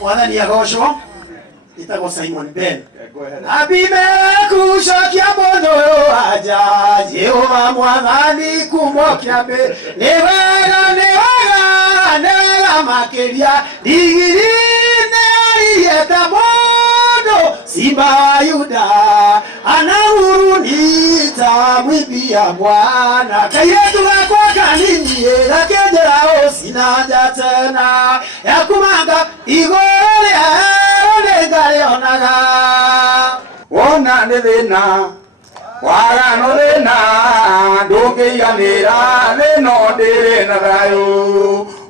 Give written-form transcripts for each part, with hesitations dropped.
Mwathani agocwo. Itagwo Simon Ben. Abime kushokia mono aja Jehova Mwathani kumokia be newega makeria digiri nerieta mono Simba wa Yuda anahurunita mwibia Bwana kayetu kwa kanini lakejera osinaja tena ya kumanga igore ngale onaga wona nĩ thĩna wagano thĩna ndũngĩiganĩra thĩno ndĩrĩ na thayũ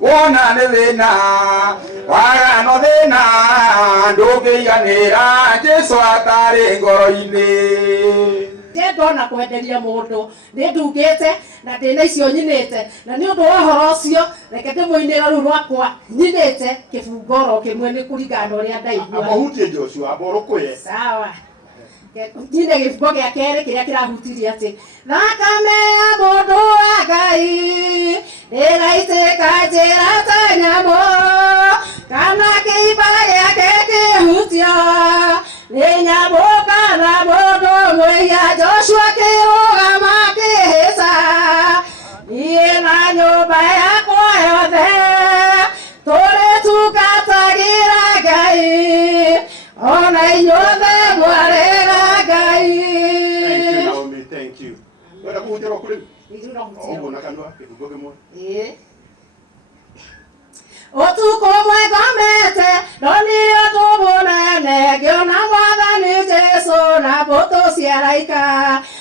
wona nĩ thĩna wagano thĩna ndũngĩiganĩra Jesũ atarĩ ngoro-inĩ ndona kwenderia mũndũ nĩ ndungĩte na ndĩna icio nyinĩte na nĩ ũndũ wa ũhoro ũcio reke ndĩmũinĩre rĩu rwakwa nyinĩte kĩbungoro kĩmwe nĩ kũringana ũrĩa ndaigua amuhutie Joshua borũkũye sawa nyine gĩbungo gĩa kerĩ kĩrĩa kĩrahutirie atĩ thakame ya mũndũ wa Ngai ndĩgaitĩka njĩra ta nyamũ kana kĩimba gĩake kĩhutio nĩ nyamũ kana mũndũ mwĩhia Joshua kĩrũgama kĩhĩca niĩ na nyũmba yakwa yothe tũrĩtungatagĩra Ngai ona inyuothe mwarega Ngai. Thank you Naomi, thank you. Wenda kũhutĩrwo kũrĩ ũguo na kanua kĩbungo kĩmwe ũtukũ mwĩgomete ndonire ũndũ mũnene ngĩona Mwathani Jesũ na mbũtũ cia araika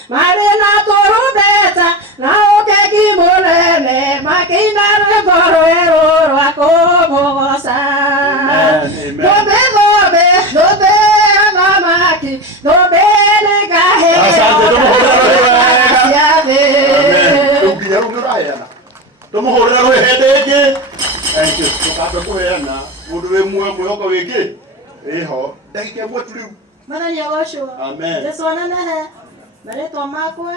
marĩ na tũrumbeta na ũkeki mũnene makĩina rwĩmbo rwerũ rwa kũmũgoca thũmbĩ athamaki thũmbĩ nĩ ngahĩ cia thĩ nginya rũu nĩũraheana tũmũhũrĩre rwĩ hĩndĩ ĩngĩ. Thank you. Tũkambe kũheana mũndũ wĩ muoyo mwĩhoko wĩngĩ ĩho ndagĩka ĩmwe tu rĩu. Mwathani agocwo. Amen. Jesũ anenehe marĩtwa makwa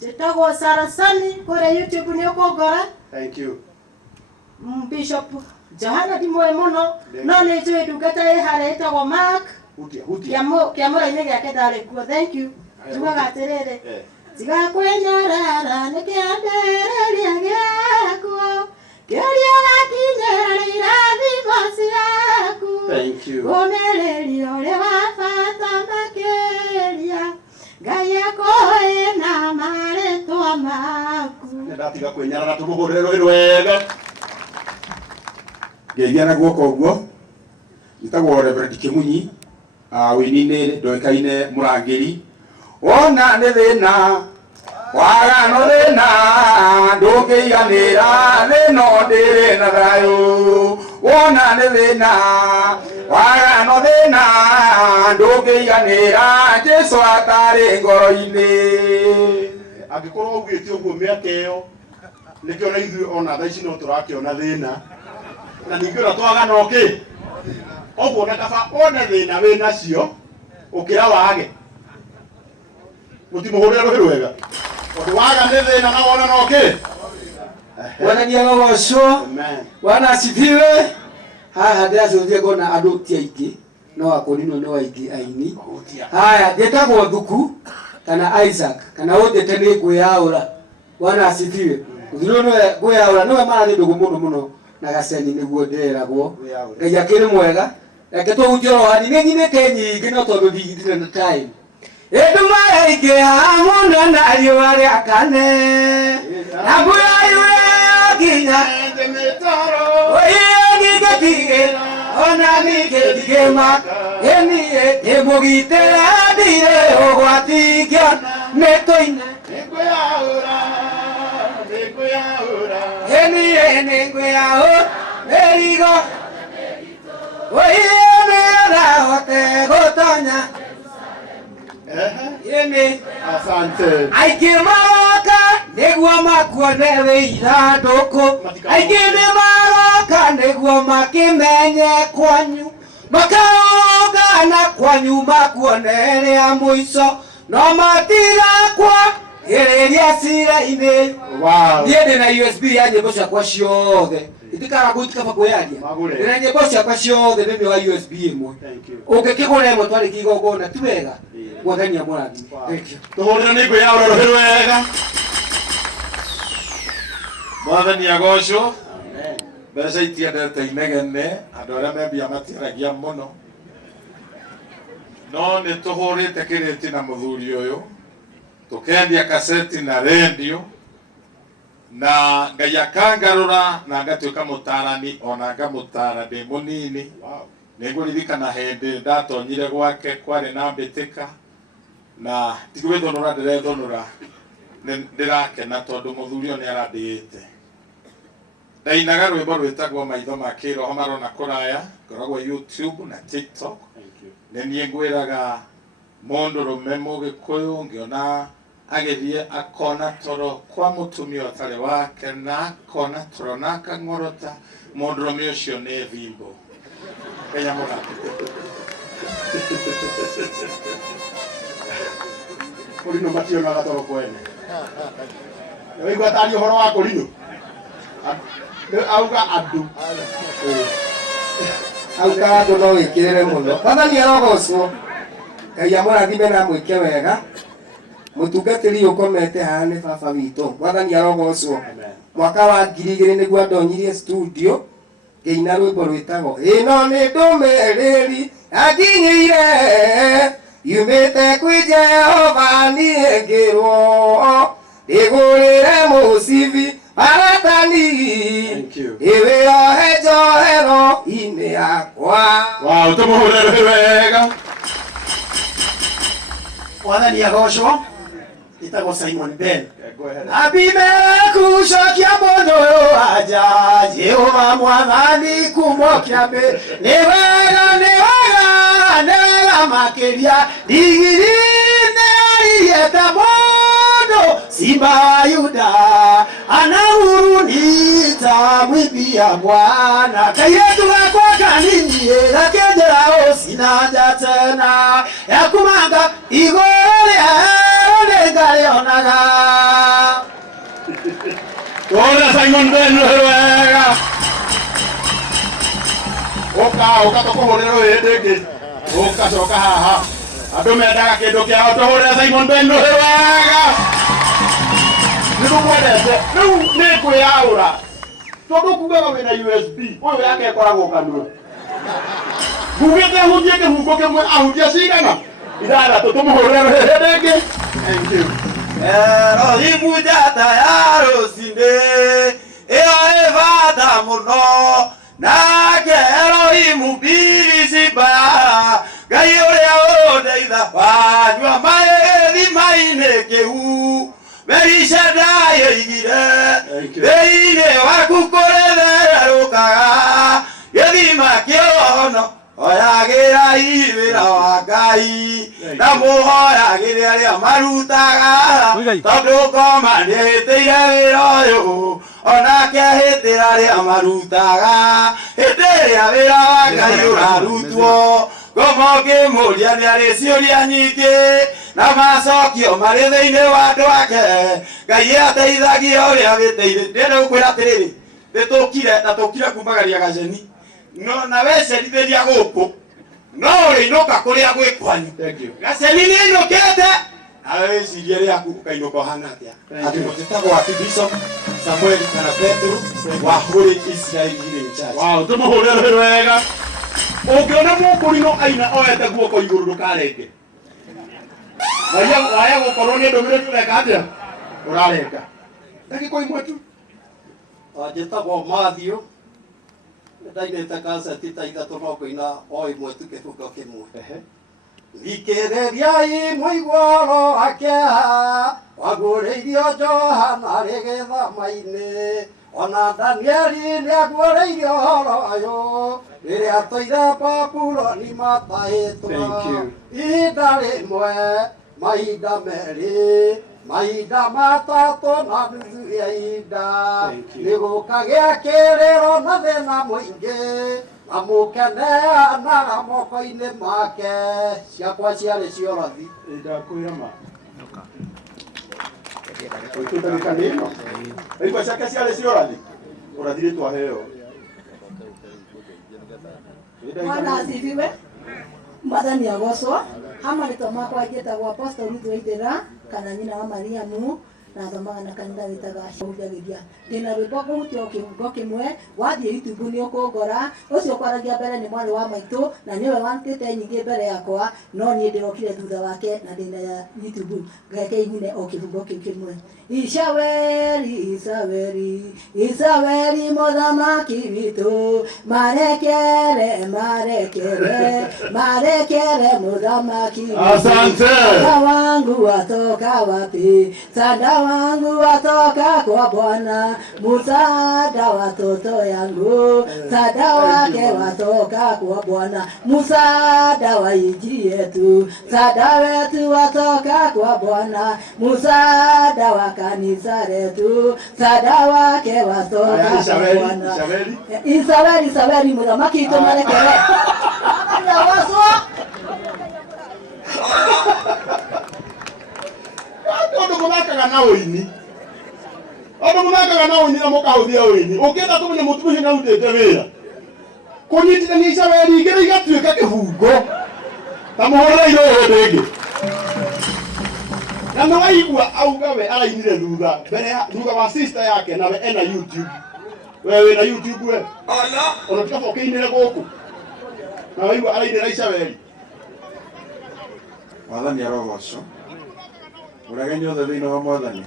njĩtagwo Sarah Sani kũrĩa YouTube nĩ ũkũngora. Thank you. Bishop Johana ndimũĩ mũno no nĩ njũĩ ndungata ĩ harĩa ĩtagwo Mark kĩamũra-inĩ gĩake ndarĩ kuo. Thank you. Njugaga atĩrĩrĩ tiga kwĩnyarara nĩ kĩambĩrĩria gĩakuo kĩrĩa gakinyĩra irathimo ciaku ũmĩrĩrio ũrĩ wa bata makĩria Ngai akũĩ na marĩtwa maku. Ndatiga kwĩnyarara tũmũhũrĩre rwĩ rwega. Ngĩigua na guoko ũguo njĩtagwo Reverend Kĩmunyi wĩini-inĩ ndoĩkaine mũrangĩri. wona nĩ thĩna wagano thĩna ndũngĩiganĩra thĩno ndĩrĩ na thayũ wona nĩ thĩna wagano thĩna ndũngĩiganĩra Jesũ atarĩ ngoro-inĩ. Angĩkorwo augĩte ũguo mĩaka ĩyo nĩkĩo na ithuĩ ona thaa ici no tũrakĩona thĩna na ningĩ ona twagana ũkĩ ũguo na kaba one thĩna wĩ nacio ũkĩra wage mũtimũhũrĩre rũhĩ rwega ũndũ waga nĩ thĩna na wona no ũkĩ. Bwana ni agocwo. Bwana asifiwe. Haha ndĩracũthia ngona andũ ti aingĩ no akũrinwo nĩ waingĩ aini. Haya njĩtagwo Thuku kana Isaac kana ũnjĩte nĩ ngwĩyaũra. Bwana asifiwe. Ũthirwo nĩwe ngwĩyaũra nĩwe marathĩ ndũgũ mũno mũno na Gaceni nĩguo ndĩragwo. Ngai akĩrĩ mwega. Reke tũhutie rohani nĩ nyinĩke nyingĩ no tondũ ndigithire na time. Eduma ike amuna na riwari akane Nabuya yue kinya Oye nige tige Ona nige tige mak Eni emogite adire ogwatikya Netoine Eni ora Nerigo Oye nera hote gotonya Yeme asante aingĩ maroka nĩguo makuone wĩira ndũkũ aingĩ nĩ maroka nĩguo makĩmenye kwanyu makaũngana kwanyu makuone rĩa mũico no matigakwa gĩrĩria cira-inĩ niĩ ndĩ na USB ya nyĩmbo ciakwa ciothe Itikara guitika bakoyaria. Magure. Ina nyimbo ciakwa ciothe thĩinĩ wa USB ĩmwe. Thank you. Ũngĩkĩgũra ĩmwe twarĩ kigongona ti wega. Mwathani amũrathime. Thank you. Tuhurira nĩ ngũ ya ũrorũhĩ wega. Mwathani agocwo. Amen. Mbeca itiendete inegene, andũ arĩa membia matiaragia mũno. No nĩ tũhũrĩte kĩrĩti na mũthuri ũyũ, tũkendia kaseti na rendio, na Ngai akangarũra na ngatuĩka mũtarani, ona ngamũtara ndĩ mũnini. Nĩngũririkana hĩndĩ ndatonyire gwake kwarĩ na mbĩtĩka, na tigwĩthũnũra ndĩrethũnũra, ndĩrakena tondũ mũthuri ũyũ nĩarandĩĩte. Ndainaga rwĩmbo rwĩtagwo maitho ma kĩroho marona kũraya, ngoragwo YouTube na TikTok. Nĩ niĩ ngwĩraga mũndũrũme mũgĩkũyũ ngĩona agĩthiĩ akona toro kwa mũtumia ũtarĩ wake na akona toro na akang'orota, mũndũrũme ũcio nĩ thimbo. Kenya mũgate. Kũrinũ mationaga toro kwene. Waigua tarĩ ũhoro wa kũrinũ. Auga andũ. Auga andũ no wĩkĩrĩre mũno. Mwathani arogocwo. Ngai amũrathime na mwĩke wega. Mũtungatĩri ũkomete haha nĩ baba witũ. Mwathani arogocwo. Mwaka wa 2000 nĩguo andonyirie studio ngĩina rwĩmbo rwĩtagwo ĩno nĩ ndũmĩrĩri yanginyĩire yumĩte kwĩ Jehova niĩ ngĩrwo ndĩgũrĩre mũcibi aratani ĩwĩohe njohero-inĩ yakwa. Wow, tũmũhũrĩre wega. Mwathani agocwo. Itagwo Simon Ben. Go ahead. Abimeleku cokia mũndũ ũyũ anja, Jehova Mwathani kumũkia mbĩ. Nĩ wega makĩria, ndigiri nĩaririe ta mũndũ, Simba wa Yuda anahurunita mwibia Bwana. Kairĩtu gakwa kanini gakĩnjĩra ũcinaja tena, ya kumanga igũrũ rĩero nĩngarĩonaga. Tũhũrĩre Simon Ben wega. Ũka tũkũhũrĩre hĩndĩ ĩngĩ. Ũka haha. Andũ mendaga kĩndũ kĩao, tũhũrĩre Simon Ben wega. Nĩgũkwendete. Rĩu nĩ kwĩyaũra. Tondũ kugaga wĩna USB, ũyũ yake ĩkoragwo kanua. Ngugĩte ahunjie kĩhungo kĩmwe ahunjia cigana? 6. Tũmũhũrĩre hĩndĩ ĩngĩ. Thank you. Erohimu njata ya rũcinĩ, ĩyo ĩ bata mũno, nake Erohimu Birisimba, Ngai ũrĩa ũndeitha wanyua maĩ gĩthima-inĩ kĩu, Merishadai oigire, thĩinĩ waku kũrĩtherũkaga, gĩthima kĩono oyagĩrai wĩra wa Ngai, na mũhoyagĩre arĩa marutaga, tondũ ngoma nĩhĩtĩire wĩra ũyũ, onake ahĩtĩra arĩa marutaga. Hĩndĩ ĩrĩa wĩra wa Ngai ũrarutwo, ngoma ũngĩmũria nĩarĩ ciũria nyingĩ, na macokio marĩ thĩinĩ wa andũ ake. Ngai ateithagia ũrĩa wĩtĩire. Ndĩrenda gũkwĩra atĩrĩrĩ, nĩtũkire na tũkire kumagaria Gaceni, no na wecerithĩria gũkũ, no ũrĩinũka kũrĩa gwĩ kwanyu. Gaceni nĩinũkĩte, nawe wĩcirie rĩaku ũkainũka ũhana atĩa. Atĩ mũtĩtagwo Bishop Samuel kana Petro wa Holy Israel Healing Church. Wow, tũmũhũrĩre wega. Ũngĩona mũkũrinũ aina oete guoko igũrũ ndũkarenge. Waya gũkorwo nĩ ndũmĩrĩri ũreka atĩa? Ũrarenga. Ndagĩka imwe tu. Njĩtagwo Matthew. Ndainĩte kaseti ta 3 no kũina o ĩmwe tu kĩbungo kĩmwe. Thikĩrĩriai mũigua ũhoro wa kĩeha, wagũrĩirio Johana arĩ gĩthama-inĩ, ona Danieli nĩaguũrĩirio ũhoro ũyũ, rĩrĩa tũire Babuloni matahĩtwo. Ihinda rĩmwe, mahinda merĩ, mahinda matatũ na nuthu ya ihinda, nĩgũkagĩa kĩrĩro na thĩna mũingĩ, na mũkeneanaga moko-inĩ make. Ciakwa ciarĩ ciorothi. Ndakwĩra ma. Ndagĩka nĩ ĩno. Igua ciake ciarĩ ciorathi. Ũrathi rĩtwa heo. Bwana asifiwe. Mwathani agocwo. Hama rĩtwa makwa njĩtagwo Apostle Ruth Waithĩra kana nyina wa Mariamu na thomaga na kanitha wĩtaga Cũngagĩria. Ndĩna rwĩmbo ngũhutio kĩhungo kĩmwe, wathiĩ YouTube nĩ ũkũngora. Ũcio kwaragia mbere nĩ mwarĩ wa maitũ na nĩwe wandĩkĩte nyingĩ mbere yakwa, no niĩ ndĩrokire thutha wake na ndĩna YouTube ngeke inyine o kĩhungo kĩu kĩmwe. Ishaweri, Ishaweri, Ishaweri mũthamaki witũ, marekere, marekere, marekere mũthamaki witũ. Asante. Sada wangu watoka wapi? Sada wangu watoka kwa Bwana, msaada watoto yangu, sada wake watoka kwa Bwana, msaada wa nchi yetu, sada wetu watoka kwa Bwana, msaada wa kanisa letu, sada wake watoka kwa Bwana. Ishaweri, Ishaweri mũthamaki witũ marekere. Ondo mũthakaga na ũini. Ondo mũthakaga na ũini na mũkahũthia ũini. Ũkĩenda tũmenye mũtumia na ũrutĩte wĩra. Kũnyitithania Ishaweri igĩrĩ igatuĩka kĩbungo. Ta mũhũrĩre irũĩ rĩngĩ. Na nĩ waigua auga we arainire thutha wa sister yake nawe ena YouTube. Wewe wĩna YouTube we. Ona tukaba ũkĩinĩre gũkũ. Na waigua arainĩra Ishaweri. Mwathani arogocwo. Ũrageni othe thĩinĩ wa Mwathani.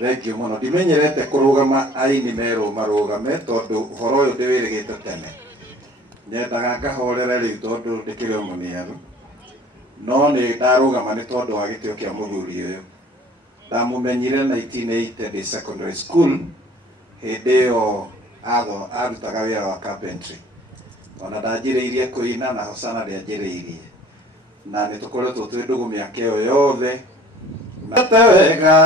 Thengiũ mũno. Ndimenyerete kũrũgama aini merũ marũgame tondũ ũhoro ũyũ ndĩwĩrĩgĩte tene. Nyendaga ngahorera rĩu tondũ ndĩkĩrĩ o mũniaru. No nĩ ndarũgama nĩ tondũ wa gĩtĩo kĩa mũthuri ũyũ. Ndamũmenyire 1980 ndĩ secondary school. Hĩndĩ ĩyo arutaga wĩra wa carpentry. Ona ndanjĩrĩirie kũina na Hosana ndĩanjĩrĩirie. Na nĩ tũkoretwo twĩ ndũgũ mĩaka ĩyo yothe. Nate wega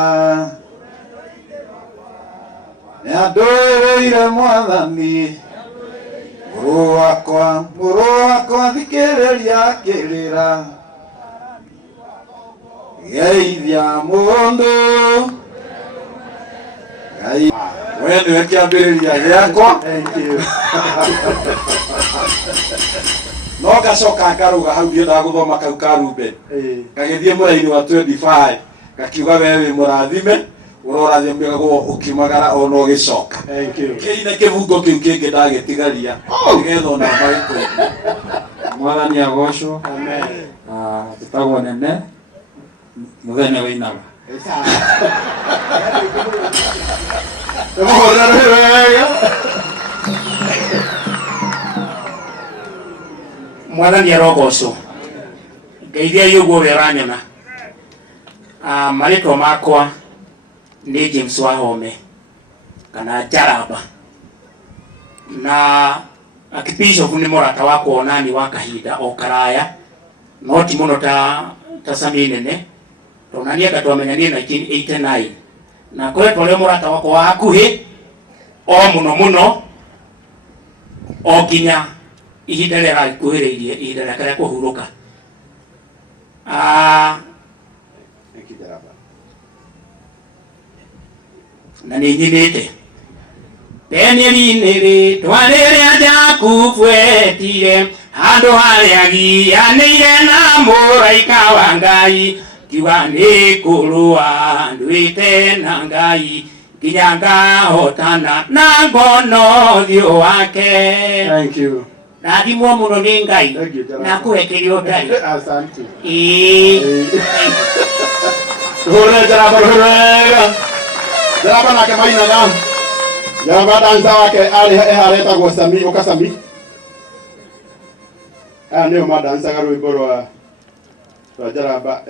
nĩ andũĩrĩire Mwathani. Mũrũ wakwa thikĩrĩria kĩrĩra. Geithia mũndũ. Ngai we nĩwe kĩambĩrĩria gĩakwa. No gacoka ngarũga hau ndiendaga gũthoma kau ka Reuben. Gagĩthiĩ mũraini wa 25 gakiuga we wĩ mũrathime ũrorathimagwo ũkiumagara ona ũgĩcoka. Kĩine kĩbungo kĩu kĩngĩ ndagĩtigaria nĩgetha ona magĩkũria. Mwathani agocwo. Tũtagwo nene mũthenya wĩinaga. Mwathani arogocwo. Ngeithia yugo we ranyona. Marĩtwa makwa nĩ James Wahome kana Jaraba. Na Archbishop nĩ mũrata wakwa onani wa kahinda o karaya. No ti mũno ta Sami nene. Tonania gatwamenyanie 1989. Na koretwo rĩ mũrata wakwa wa hakuhĩ o mũno o nginya ihinda rĩrĩa rĩkuhĩrĩirie ihinda rĩake rĩa kũhurũka. Na nĩ nyinĩte penieri-inĩ rĩtwa rĩrĩa Jakubu etire handũ harĩa gianĩire na mũraika wa Ngai kiuga nĩ kũrũa nduĩte na Ngai nginya ngahotana na ngono ũthiũ wake. Thank you. Rathimwo mũno nĩ Ngai na kũrekerio Ngai. Asante. Hore Jaraba wega. Jaraba nake mainaga. Jaraba dansa wake eharetagwo Sami Okasami. Nĩo madansaga rwĩmbo rwa Jaraba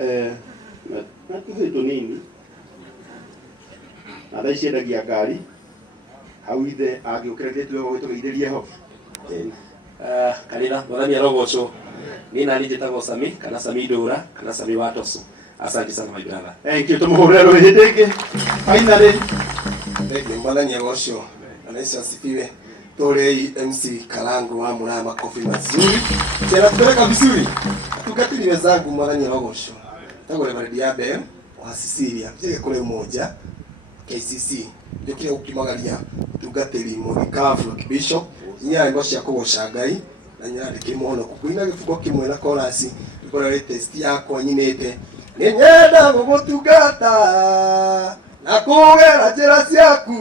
na tũthĩ tũnini. Na thaa ici endagia ngari. Hau ithe angĩũkĩra gĩtue gũgĩtũgeithĩrie ho. Kanitha Mwathani arogocwo. Niĩ nani njĩtagwo Sami kana Sami Ndũra kana Sami Watosu. Asante sana my brother. Thank you. Tumuhũrĩre rwĩhĩ rĩngĩ. Finally. Thank you. Mwathani agocwo. Yesu asifiwe. Tolei MC Kalango wa Muraya makofi mazuri. Tena tupeleka vizuri. Tukatili wenzangu Mwathani agocwo. Tangu Reverend Abel wa Sicilia. Jike kule moja KCC. Njokire ukimagaria tugateli mu Kavu Bishop. Inya ngo cia kugoca Ngai na nyandike mono kuina gifuko kimwe na chorus ikora ri test yakwa nyinete ninyenda gugutungata na kugera njira ciaku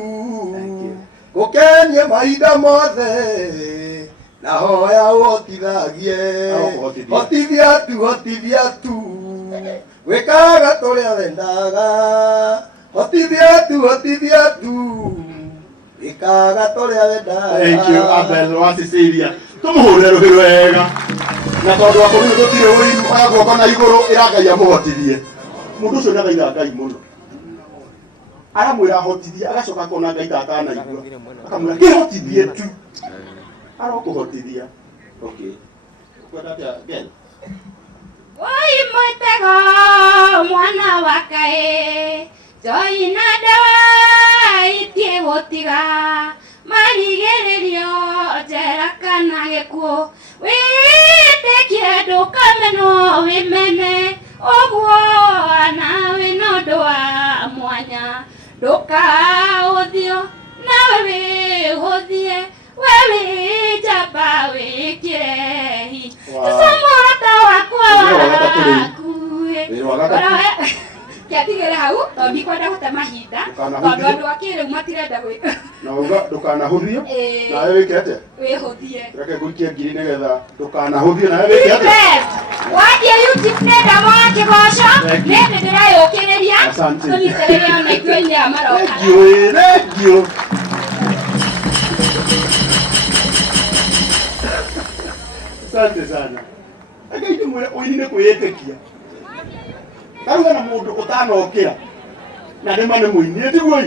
gukenie mahinda mothe na hoya ũhotithagie hotithia tu wĩkaga tũrĩa wendaga hotithia tu wĩkaga tũrĩa wendaga. Thank you Abel wa Cecilia tũmũhũrĩre rũhĩ wega na tondũ wa kũrĩ gũtirĩ ũiru wa guoko na igũrũ ĩrangai amũhotithie mũndũ ũcio nĩathaitha Ngai mũno aramwĩra ahotithie agacoka akona Ngai atanigua akamwĩra kĩhotithie tu arokũhotithia. Okay kwenda atĩa again Oi mwetego mwana wa Kaĩ joina ndawa itie gũtiga marigĩrĩrio njera kana gĩkuũ wĩtĩkie ndũkamenwo wĩmene ũguo nawe no ũndũ wa mwanya ndũkaũthio nawe wĩhũthie we wĩnjamba wĩkĩrehi tũcamũrata wakwa waku kĩatigĩre hau tondũ ndikwenda gũte mahinda tondũ andũ a kĩrĩu matirenda gwĩka na uga ndũkanahũthio nawe wĩke atĩa wĩhũthie reke ngũikie ngiri nĩgetha ndũkanahũthio nawe wĩke atĩa wathie YouTube nenda mwa kĩgoco nĩndĩ ndĩrayũkĩrĩria tũnyitĩrĩre ona ithuĩ nya maroka. Thank you asante sana akaidi mwere oine kwĩyĩtĩkia karuga na mũndũ ũtanokĩra na nĩma nĩ mũinie tiguo